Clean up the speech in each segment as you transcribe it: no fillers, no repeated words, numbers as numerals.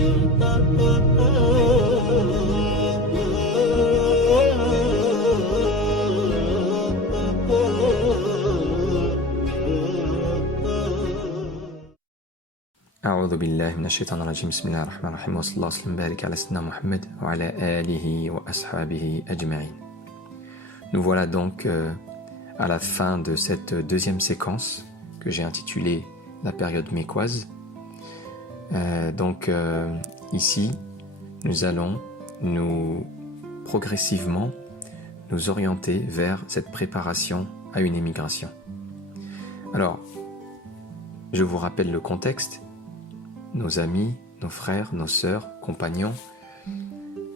أعوذ بالله من الشيطان الرجيم بسم الله الرحمن الرحيم وصلى الله وسلم وبارك على سيدنا محمد وعلى آله وأصحابه أجمعين. Nous voilà donc à la fin de cette deuxième séquence que j'ai intitulée la période mécoise. Ici, nous allons progressivement nous orienter vers cette préparation à une émigration. Alors, je vous rappelle le contexte. Nos amis, nos frères, nos sœurs, compagnons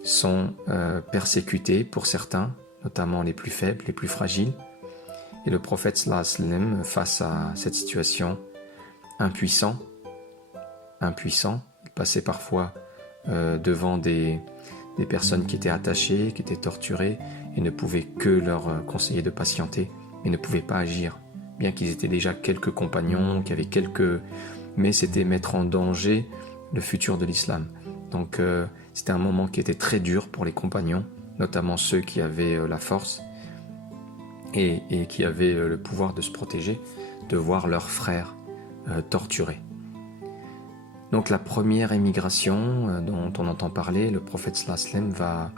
sont persécutés pour certains, notamment les plus faibles, les plus fragiles. Et le prophète sallallahu alayhi wa sallam, face à cette situation, impuissant, il passait parfois devant des personnes qui étaient attachées, qui étaient torturées et ne pouvait que leur conseiller de patienter, mais ne pouvait pas agir, bien qu'ils étaient déjà quelques compagnons, qui avaient mais c'était mettre en danger le futur de l'islam. Donc c'était un moment qui était très dur pour les compagnons, notamment ceux qui avaient la force et qui avaient le pouvoir de se protéger, de voir leurs frères torturés. Donc la première émigration dont on entend parler, le prophète sallallahu alayhi wa sallam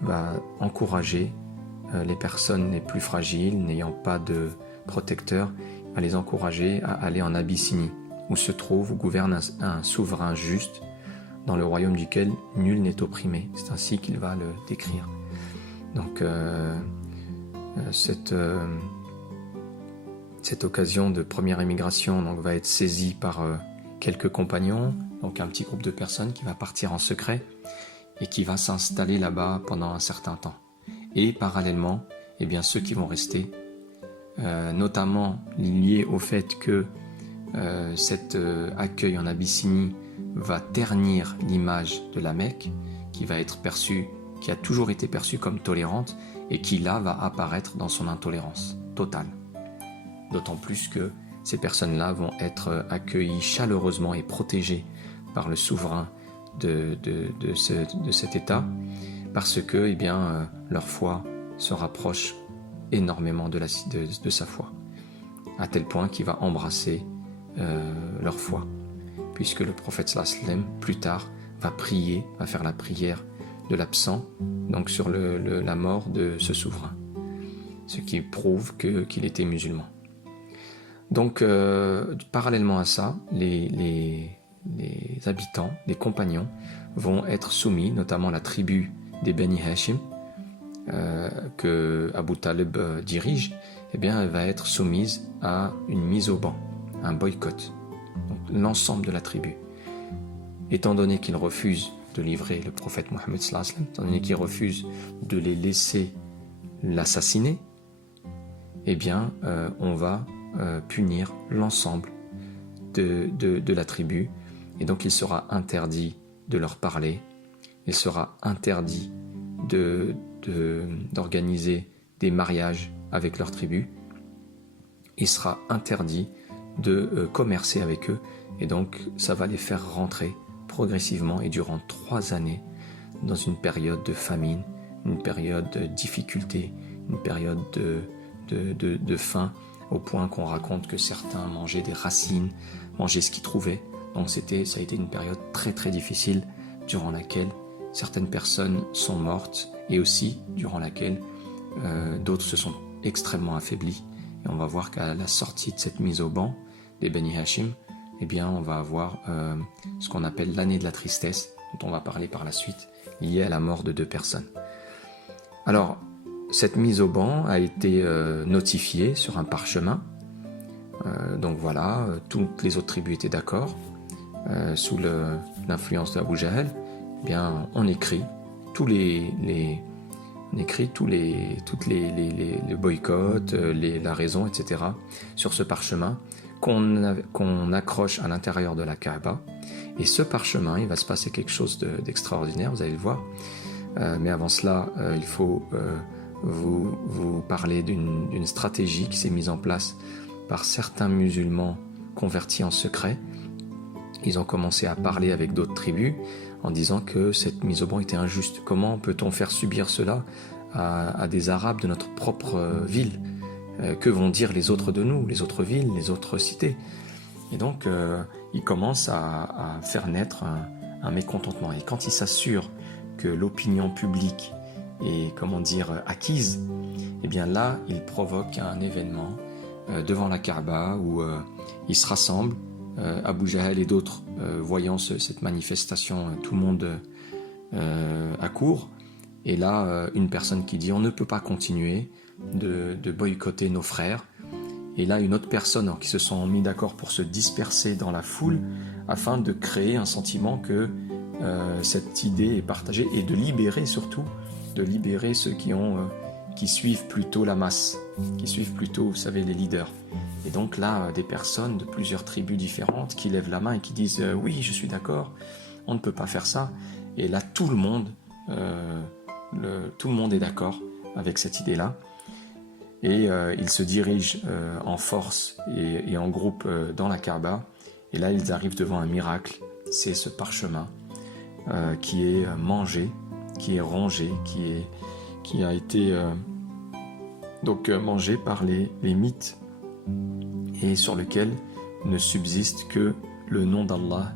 va encourager les personnes les plus fragiles, n'ayant pas de protecteur, va les encourager à aller en Abyssinie, où gouverne un souverain juste, dans le royaume duquel nul n'est opprimé. C'est ainsi qu'il va le décrire. Donc cette occasion de première émigration va être saisie par quelques compagnons, donc un petit groupe de personnes qui va partir en secret et qui va s'installer là-bas pendant un certain temps. Et parallèlement, ceux qui vont rester, notamment liés au fait que cet accueil en Abyssinie va ternir l'image de la Mecque, qui a toujours été perçue comme tolérante et qui là va apparaître dans son intolérance totale. D'autant plus que ces personnes-là vont être accueillies chaleureusement et protégées par le souverain de cet État, parce que leur foi se rapproche énormément de sa foi, à tel point qu'il va embrasser leur foi, puisque le prophète sallallahu alayhi wa sallam plus tard va faire la prière de l'absent, donc sur la mort de ce souverain, ce qui prouve qu'il était musulman. Donc parallèlement à ça, les habitants, les compagnons vont être soumis, notamment la tribu des Bani Hashim que Abu Talib dirige, elle va être soumise à une mise au ban, un boycott. Donc, l'ensemble de la tribu, étant donné qu'ils refusent de livrer le prophète Mohammed sallallahu alayhi wa sallam, étant donné qu'ils refusent de les laisser l'assassiner, on va punir l'ensemble de la tribu, et donc il sera interdit de leur parler, il sera interdit d'organiser des mariages avec leur tribu, il sera interdit de commercer avec eux, et donc ça va les faire rentrer progressivement et durant 3 années dans une période de famine, une période de difficulté, une période de faim, au point qu'on raconte que certains mangeaient des racines, mangeaient ce qu'ils trouvaient. Donc ça a été une période très très difficile, durant laquelle certaines personnes sont mortes, et aussi durant laquelle d'autres se sont extrêmement affaiblis. Et on va voir qu'à la sortie de cette mise au ban des Bani Hashim, on va avoir ce qu'on appelle l'année de la tristesse, dont on va parler par la suite, liée à la mort de 2 personnes. Alors, cette mise au ban a été notifiée sur un parchemin. Donc voilà, toutes les autres tribus étaient d'accord. Sous l'influence de Abu Jahl, on écrit tous les boycotts, la raison, etc. sur ce parchemin qu'on accroche à l'intérieur de la Kaaba. Et ce parchemin, il va se passer quelque chose d'extraordinaire, vous allez le voir. Mais avant cela, il faut vous parler d'une stratégie qui s'est mise en place par certains musulmans convertis en secret, ils ont commencé à parler avec d'autres tribus en disant que cette mise au ban était injuste. Comment peut-on faire subir cela à des Arabes de notre propre ville? Que vont dire les autres de nous, les autres villes, les autres cités? Et donc, ils commencent à faire naître un mécontentement. Et quand ils s'assurent que l'opinion publique est, acquise, eh bien là, ils provoquent un événement devant la Kaaba où ils se rassemblent, Abu Jahl et d'autres, voyant cette manifestation, tout le monde accourt. Et là, une personne qui dit « on ne peut pas continuer de boycotter nos frères ». Et là, une autre personne qui se sont mis d'accord pour se disperser dans la foule afin de créer un sentiment que cette idée est partagée et de libérer surtout, ceux qui suivent plutôt la masse, qui suivent plutôt, vous savez, les leaders. Et donc là, des personnes de plusieurs tribus différentes qui lèvent la main et qui disent « oui, je suis d'accord, on ne peut pas faire ça ». Et là, tout le monde est d'accord avec cette idée-là. Et ils se dirigent en force et en groupe dans la Kaaba. Et là, ils arrivent devant un miracle. C'est ce parchemin qui est mangé, qui est rongé, qui a été mangé par les mythes et sur lequel ne subsiste que le nom d'Allah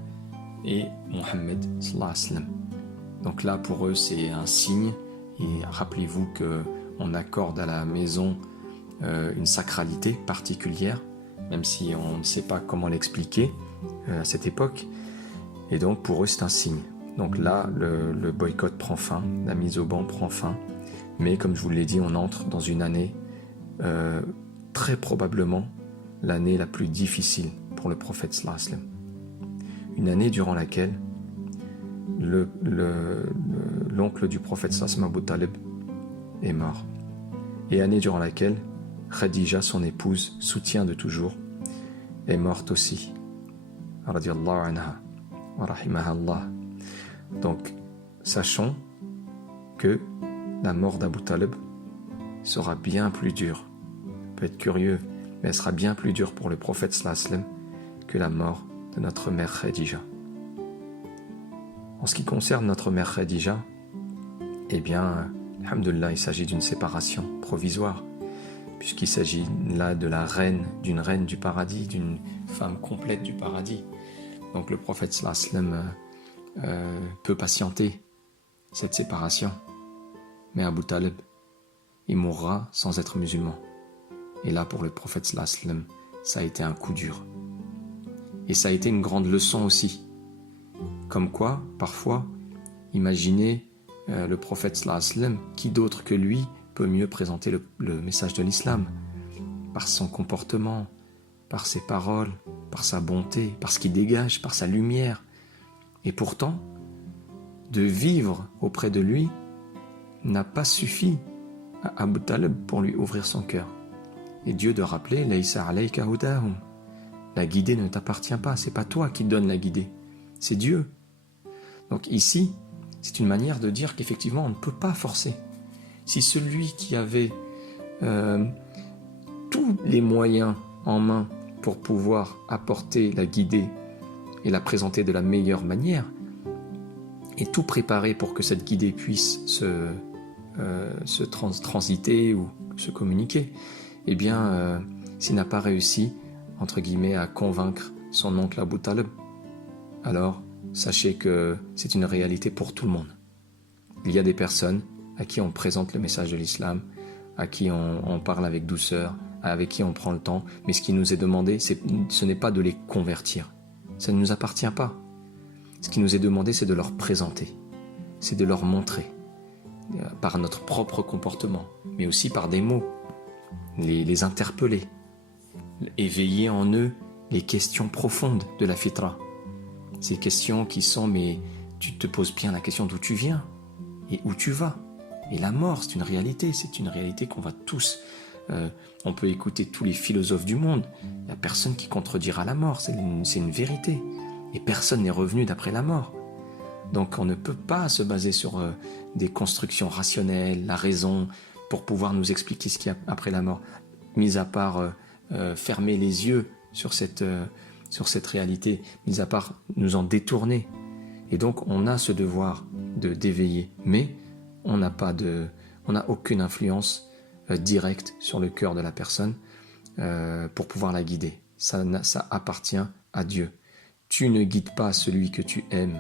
et Mohammed sallallahu alayhi wa sallam. Donc là, pour eux, c'est un signe. Et rappelez-vous qu'on accorde à la maison une sacralité particulière, même si on ne sait pas comment l'expliquer à cette époque. Et donc, pour eux, c'est un signe. Donc là, le boycott prend fin, la mise au ban prend fin. Mais comme je vous l'ai dit, on entre dans une année, très probablement, l'année la plus difficile pour le prophète sallallahu alayhi wa sallam. Une année durant laquelle l'oncle du prophète sallallahu alayhi wa sallam, Abu Talib, est mort. Et année durant laquelle Khadija, son épouse, soutien de toujours, est morte aussi. Radiyallahu anha wa rahimaha Allah. Donc, sachons que la mort d'Abu Talib sera bien plus dure. On peut être curieux, mais elle sera bien plus dure pour le prophète sallallahu alayhi wa sallam que la mort de notre mère Khadija. En ce qui concerne notre mère Khadija, eh bien, alhamdoulilah, il s'agit d'une séparation provisoire, puisqu'il s'agit là d'une reine du paradis, d'une femme complète du paradis. Donc le prophète sallallahu alayhi wa sallam peut patienter cette séparation. Mais Abu Talib, il mourra sans être musulman. Et là, pour le prophète sallallahu alayhi wa sallam, ça a été un coup dur. Et ça a été une grande leçon aussi. Comme quoi, parfois, imaginez le prophète sallallahu alayhi wa sallam, qui d'autre que lui peut mieux présenter le message de l'islam, par son comportement, par ses paroles, par sa bonté, par ce qu'il dégage, par sa lumière. Et pourtant, de vivre auprès de lui n'a pas suffi à Abu Talib pour lui ouvrir son cœur. Et Dieu de rappeler, Laysa alayka hudahum. La guidée ne t'appartient pas, c'est pas toi qui donne la guidée, c'est Dieu. Donc ici, c'est une manière de dire qu'effectivement, on ne peut pas forcer. Si celui qui avait tous les moyens en main pour pouvoir apporter la guidée et la présenter de la meilleure manière, et tout préparer pour que cette guidée puisse se transiter ou se communiquer, eh bien, s'il n'a pas réussi, entre guillemets, à convaincre son oncle Abu Talib, alors sachez que c'est une réalité pour tout le monde. Il y a des personnes à qui on présente le message de l'islam, à qui on parle avec douceur, avec qui on prend le temps, mais ce qui nous est demandé, ce n'est pas de les convertir. Ça ne nous appartient pas. Ce qui nous est demandé, c'est de leur présenter, c'est de leur montrer, par notre propre comportement, mais aussi par des mots, les interpeller, éveiller en eux les questions profondes de la fitra. Ces questions qui sont, mais tu te poses bien la question d'où tu viens et où tu vas. Et la mort, c'est une réalité qu'on va tous... on peut écouter tous les philosophes du monde, il n'y a personne qui contredira la mort, c'est une vérité. Et personne n'est revenu d'après la mort. Donc on ne peut pas se baser sur des constructions rationnelles, la raison, pour pouvoir nous expliquer ce qu'il y a après la mort. Mis à part fermer les yeux sur cette sur cette réalité, mis à part nous en détourner. Et donc on a ce devoir d'éveiller, mais on n'a aucune influence directe sur le cœur de la personne pour pouvoir la guider. Ça appartient à Dieu. Tu ne guides pas celui que tu aimes.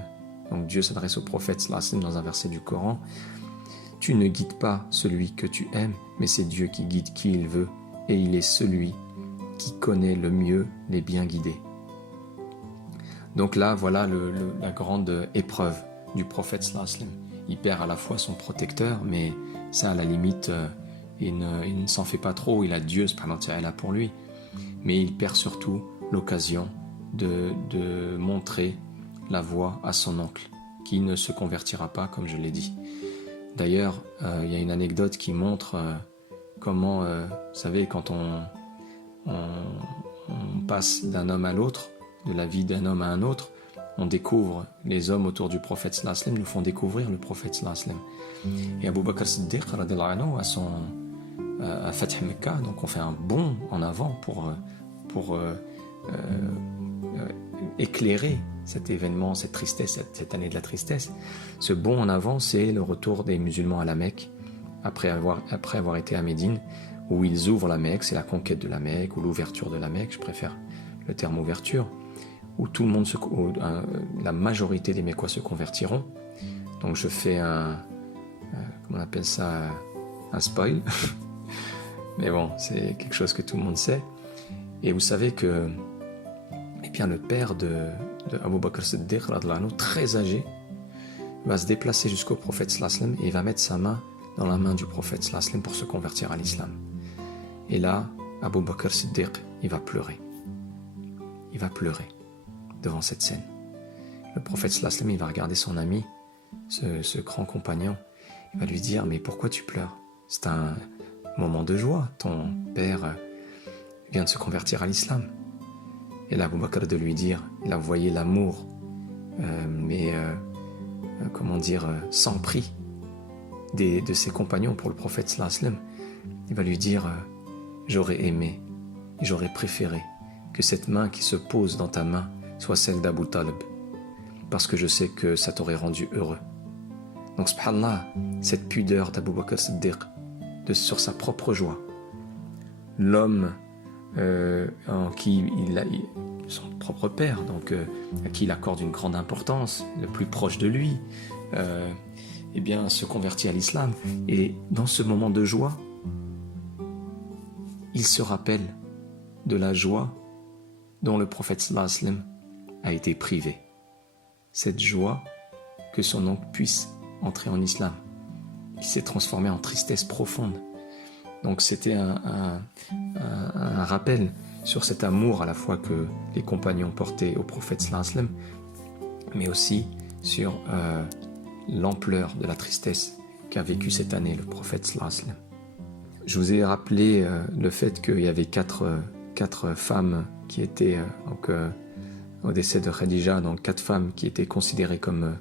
Donc Dieu s'adresse au prophète sallallahu alayhi wa sallam dans un verset du Coran. Tu ne guides pas celui que tu aimes, mais c'est Dieu qui guide qui il veut, et il est celui qui connaît le mieux les bien guidés. Donc là, voilà la grande épreuve du prophète sallallahu alayhi wa sallam. Il perd à la fois son protecteur, mais ça, à la limite, il ne s'en fait pas trop. Il a Dieu subhanahu wa ta'ala pour lui. Mais il perd surtout l'occasion de montrer la voie à son oncle, qui ne se convertira pas, comme je l'ai dit. D'ailleurs, il y a une anecdote qui montre comment, vous savez, quand on passe d'un homme à l'autre, de la vie d'un homme à un autre, on découvre, les hommes autour du prophète sallallahu alayhi wa sallam nous font découvrir le prophète sallallahu alayhi wa sallam. Et Abu Bakr Siddiq radhiyallahu anhu à Fath Mecca, donc on fait un bond en avant pour éclairer cet événement, cette tristesse, cette année de la tristesse. Ce bond en avant, c'est le retour des musulmans à la Mecque après avoir été à Médine, où ils ouvrent la Mecque, c'est la conquête de la Mecque ou l'ouverture de la Mecque, je préfère le terme ouverture, où tout le monde la majorité des Mécois se convertiront. Donc je fais comment on appelle ça, un spoil. Mais bon, c'est quelque chose que tout le monde sait. Et vous savez que le père de Abu Bakr Siddiq, très âgé, va se déplacer jusqu'au prophète sallallahu alayhi wa sallam et il va mettre sa main dans la main du prophète sallallahu alayhi wa sallam pour se convertir à l'islam. Et là, Abu Bakr Siddiq, il va pleurer. Il va pleurer devant cette scène. Le prophète sallallahu alayhi wa sallam, il va regarder son ami, ce grand compagnon, il va lui dire, mais pourquoi tu pleures? C'est un moment de joie, ton père vient de se convertir à l'islam. Et là, Abu Bakr de lui dire, il a envoyé l'amour, sans prix de ses compagnons pour le prophète sallallahu alayhi wa sallam. Il va lui dire, j'aurais aimé, j'aurais préféré que cette main qui se pose dans ta main soit celle d'Abu Talib, parce que je sais que ça t'aurait rendu heureux. Donc, subhanallah, cette pudeur d'Abu Bakr Siddiq, sur sa propre joie, l'homme en qui son propre père, donc à qui il accorde une grande importance, le plus proche de lui, se convertit à l'islam. Et dans ce moment de joie, il se rappelle de la joie dont le prophète sallallahu alayhi wa sallam a été privé. Cette joie que son oncle puisse entrer en islam, qui s'est transformée en tristesse profonde. Donc c'était un rappel sur cet amour à la fois que les compagnons portaient au prophète sallallahu alayhi wa sallam, mais aussi sur l'ampleur de la tristesse qu'a vécu cette année le prophète sallallahu alayhi wa sallam. Je vous ai rappelé le fait qu'il y avait quatre femmes qui étaient au décès de Khadija, donc 4 femmes qui étaient considérées comme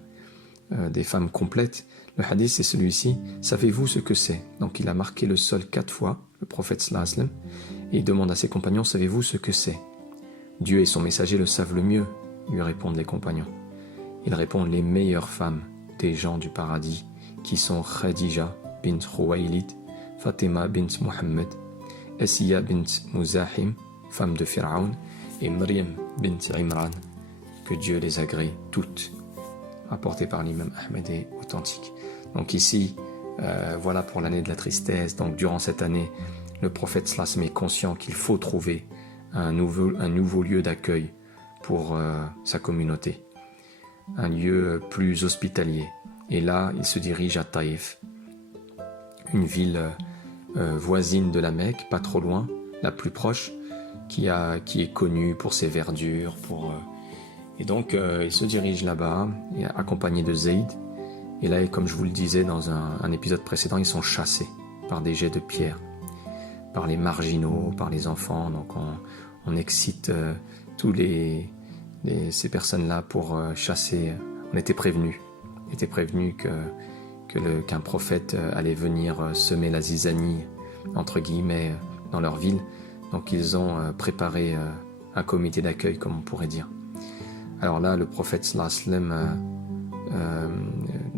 des femmes complètes. Le hadith c'est celui-ci. Savez-vous ce que c'est? Donc il a marqué le sol 4 fois, le prophète sallallahu alayhi wa sallam, et il demande à ses compagnons, savez-vous ce que c'est? Dieu et son messager le savent le mieux, lui répondent les compagnons. Il répond, les meilleures femmes des gens du paradis, qui sont Khadija bint Khuwaylid, Fatima bint Muhammad, Asiya bint Muzahim, femme de Pharaon, et Maryam bint Imran, que Dieu les agrée toutes, rapporté par l'imam Ahmed et authentique. Donc ici, voilà pour l'année de la tristesse. Donc durant cette année, le prophète sallallahu alayhi wa sallam est conscient qu'il faut trouver un nouveau lieu d'accueil pour sa communauté, un lieu plus hospitalier. Et là, il se dirige à Taïf, une ville voisine de la Mecque, pas trop loin, la plus proche, qui est connue pour ses verdures. Et donc, il se dirige là-bas, accompagné de Zayd. Et là, comme je vous le disais dans un épisode précédent, ils sont chassés par des jets de pierre, par les marginaux, par les enfants. Donc, on excite ces personnes-là pour chasser. On était prévenus. On était prévenus qu'un prophète allait venir semer la zizanie, entre guillemets, dans leur ville. Donc ils ont préparé un comité d'accueil, comme on pourrait dire. Alors là, le prophète sallallahu alayhi wa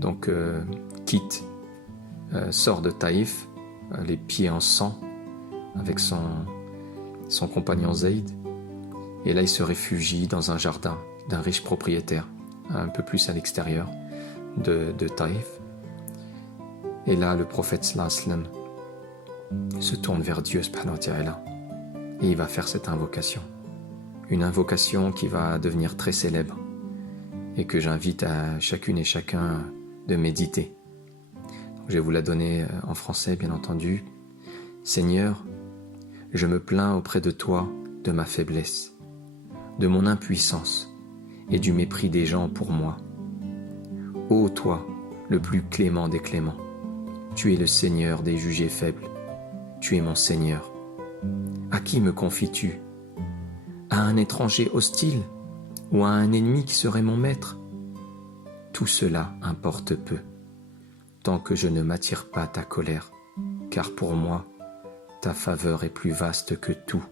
sallam quitte, sort de Taïf, les pieds en sang, avec son compagnon Zayd, et là il se réfugie dans un jardin d'un riche propriétaire, un peu plus à l'extérieur de Taïf. Et là, le prophète sallallahu alayhi wa sallam se tourne vers Dieu subhanahu wa ta'ala, et il va faire cette invocation. Une invocation qui va devenir très célèbre et que j'invite à chacune et chacun de méditer. Je vais vous la donner en français, bien entendu. Seigneur, je me plains auprès de toi de ma faiblesse, de mon impuissance et du mépris des gens pour moi. Ô toi, le plus clément des cléments, tu es le Seigneur des jugés faibles, tu es mon Seigneur. À qui me confies-tu ? À un étranger hostile ou à un ennemi qui serait mon maître ? Tout cela importe peu, tant que je ne m'attire pas ta colère, car pour moi, ta faveur est plus vaste que tout.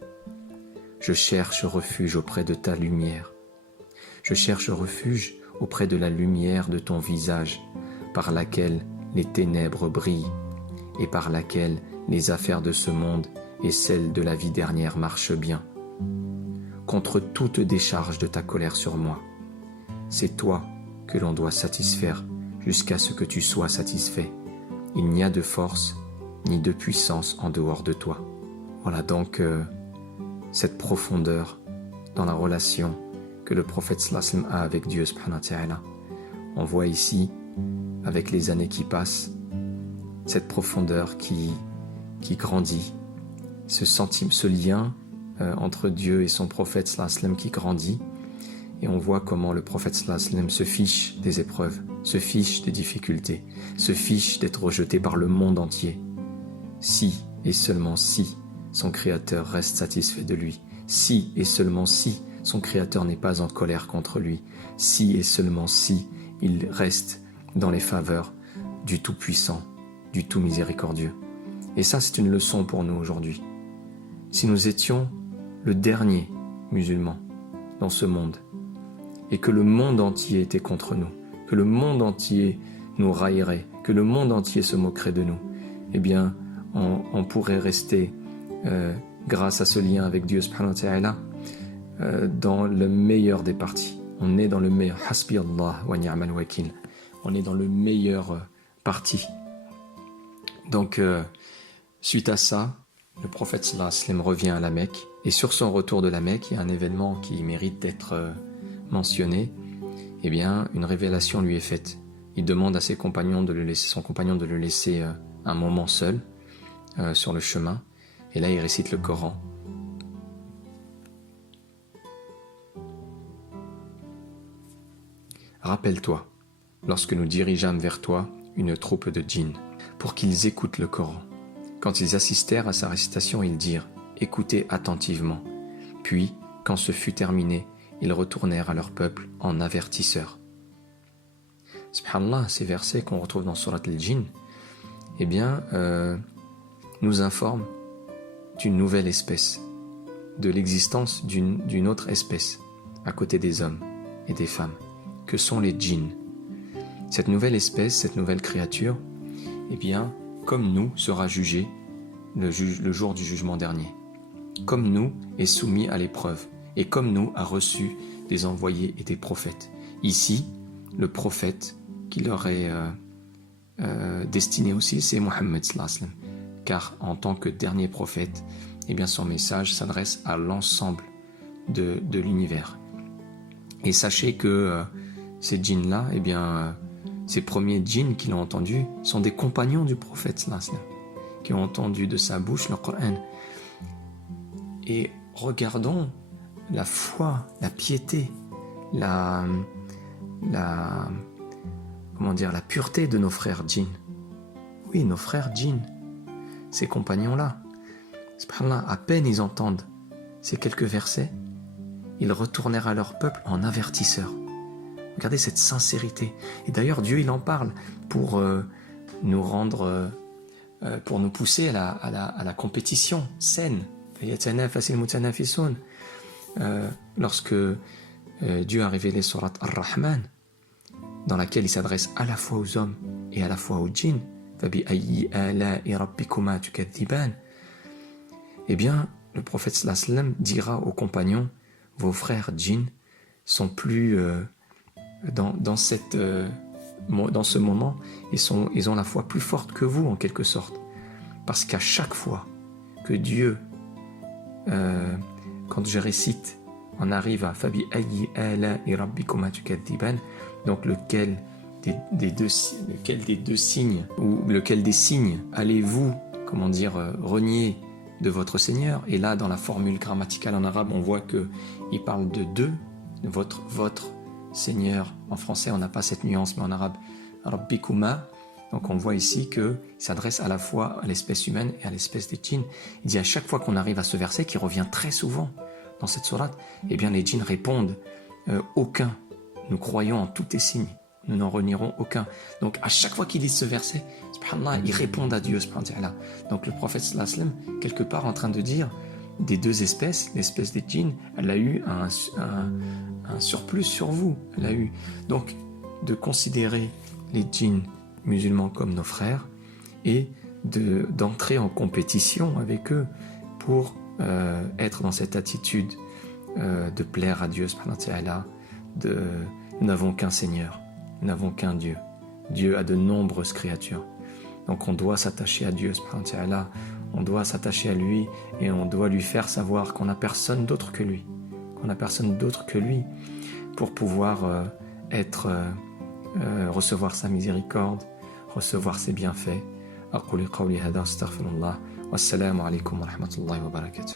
Je cherche refuge auprès de ta lumière. Je cherche refuge auprès de la lumière de ton visage, par laquelle les ténèbres brillent et par laquelle les affaires de ce monde et celles de la vie dernière marchent bien. Contre toute décharge de ta colère sur moi, c'est toi que l'on doit satisfaire jusqu'à ce que tu sois satisfait. Il n'y a de force ni de puissance en dehors de toi. Voilà donc cette profondeur dans la relation que le prophète sallallahu alayhi wa sallam a avec Dieu subhanahu wa ta'ala. On voit ici, avec les années qui passent, cette profondeur qui grandit, ce lien entre Dieu et son prophète sallallahu alayhi wa sallam qui grandit, et on voit comment le prophète sallallahu alayhi wa sallam se fiche des épreuves, se fiche des difficultés, se fiche d'être rejeté par le monde entier. Si et seulement si son Créateur reste satisfait de lui, si et seulement si son Créateur n'est pas en colère contre lui, si et seulement si il reste dans les faveurs du Tout-Puissant, du Tout-Miséricordieux. Et ça, c'est une leçon pour nous aujourd'hui. Si nous étions le dernier musulman dans ce monde, et que le monde entier était contre nous, que le monde entier nous raillerait, que le monde entier se moquerait de nous, eh bien, on pourrait rester, grâce à ce lien avec Dieu subhanahu wa ta'ala, dans le meilleur des partis. On est dans le meilleur. Hasbi Allah wa ni'mal wakil. On est dans le meilleur parti. Donc, suite à ça, le prophète sallallahu alayhi wa sallam revient à la Mecque. Et sur son retour de la Mecque, il y a un événement qui mérite d'être mentionné. Eh bien, une révélation lui est faite. Il demande à son compagnon de le laisser un moment seul sur le chemin. Et là, il récite le Coran. Rappelle-toi, lorsque nous dirigeâmes vers toi une troupe de djinns, pour qu'ils écoutent le Coran. Quand ils assistèrent à sa récitation, ils dirent « Écoutez attentivement ». Puis, quand ce fut terminé, ils retournèrent à leur peuple en avertisseurs. Subhanallah, ces versets qu'on retrouve dans Surat al-Jinn, eh bien, nous informent d'une nouvelle espèce, de l'existence d'une autre espèce, à côté des hommes et des femmes, que sont les djinns. Cette nouvelle espèce, cette nouvelle créature, eh bien, comme nous, sera jugée le jour du jugement dernier. Comme nous, est soumis à l'épreuve, et comme nous, a reçu des envoyés et des prophètes. Ici, le prophète qui leur est destiné aussi, c'est Mohammed sallallahu alayhi wa sallam. Car en tant que dernier prophète, eh bien, son message s'adresse à l'ensemble de l'univers. Et sachez que ces djinns-là, eh bien, ces premiers djinns qui l'ont entendu sont des compagnons du prophète sallallahu alayhi wa sallam, qui ont entendu de sa bouche le Coran. Et regardons la foi, la piété, la pureté de nos frères djinns. Oui, nos frères djinns, ces compagnons-là, subhanallah, à peine ils entendent ces quelques versets, ils retournèrent à leur peuple en avertisseurs. Regardez cette sincérité. Et d'ailleurs, Dieu, il en parle pour nous rendre, pour nous pousser à la compétition saine. lorsque Dieu a révélé Surat Ar-Rahman, dans laquelle il s'adresse à la fois aux hommes et à la fois aux djinns, فَبِأَيِّ آلَاءِ رَبِّكُمَا تُكَذِّبَانِ, eh bien, le prophète sallallahu alayhi wa sallam dira aux compagnons, vos frères djinns sont plus dans ce moment, ils ont la foi plus forte que vous en quelque sorte. Parce qu'à chaque fois que Dieu, quand je récite, on arrive à Fabi Ayi Ala Rabbikuma Tukadiban, donc lequel des deux signes, ou lequel des signes allez-vous, renier de votre Seigneur. Et là, dans la formule grammaticale en arabe, on voit qu'il parle de deux, votre Seigneur. En français, on n'a pas cette nuance, mais en arabe, Rabbikuma. Donc on voit ici qu'il s'adresse à la fois à l'espèce humaine et à l'espèce des djinns. Il dit à chaque fois qu'on arrive à ce verset, qui revient très souvent dans cette sourate, eh bien les djinns répondent aucun. Nous croyons en tous tes signes, nous n'en renierons aucun. Donc à chaque fois qu'ils lisent ce verset, subhanallah, ils répondent à Dieu, subhanallah. Donc le prophète sallallahu alayhi wa sallam, quelque part en train de dire, des deux espèces, l'espèce des djinns, elle a eu un surplus sur vous. Elle a eu. Donc de considérer les djinns musulmans comme nos frères et d'entrer en compétition avec eux pour être dans cette attitude de plaire à Dieu subhanahu wa ta'ala, nous n'avons qu'un Seigneur, nous n'avons qu'un Dieu. Dieu a de nombreuses créatures. Donc on doit s'attacher à Dieu subhanahu wa ta'ala, on doit s'attacher à lui et on doit lui faire savoir qu'on n'a personne d'autre que lui, pour pouvoir recevoir sa miséricorde, recevoir ses bienfaits. أقول قولي هذا أستغفر الله والسلام عليكم ورحمة الله وبركاته.